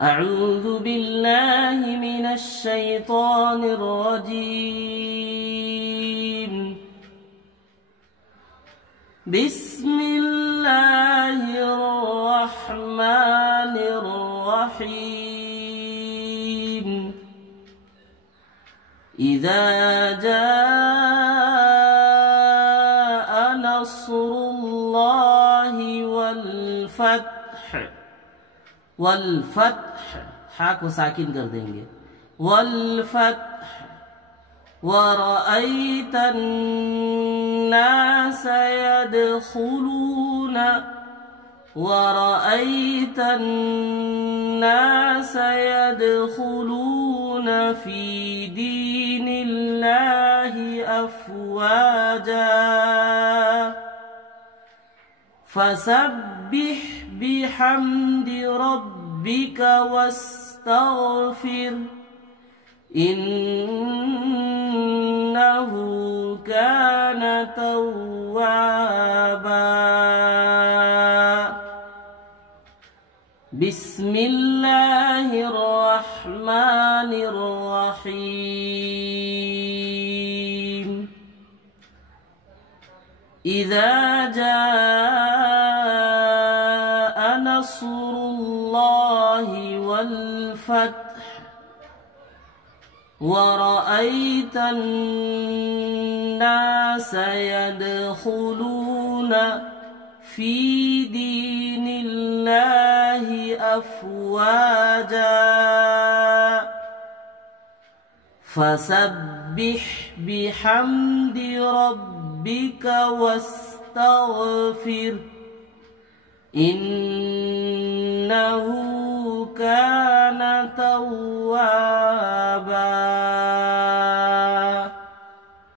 أعوذ بالله من الشيطان الرجيم. بسم الله الرحمن الرحيم. إذا جاء نصر الله والفتح हा को साकिन कर देंगे। वल्फत्ह वरअयत अन्नास यदखुलून फी दीनिल्लाहि अफ़वाजा फसब्बिह बिहम्दि रब्बिका वस्तग़फिर इन्नहु कान तव्वाबा। बिस्मिल्लाहिर रहमानिर रहीम। इज़ा जाअ नस्रुल्लाहि वल्फत्ह वरअयत अन्नास यदखुलून फी दीनिल्लाहि अफ़वाजा फसब्बिह बिहम्दि रब्बिका वस्तग़फिर इन्नहु कान तव्वाबा।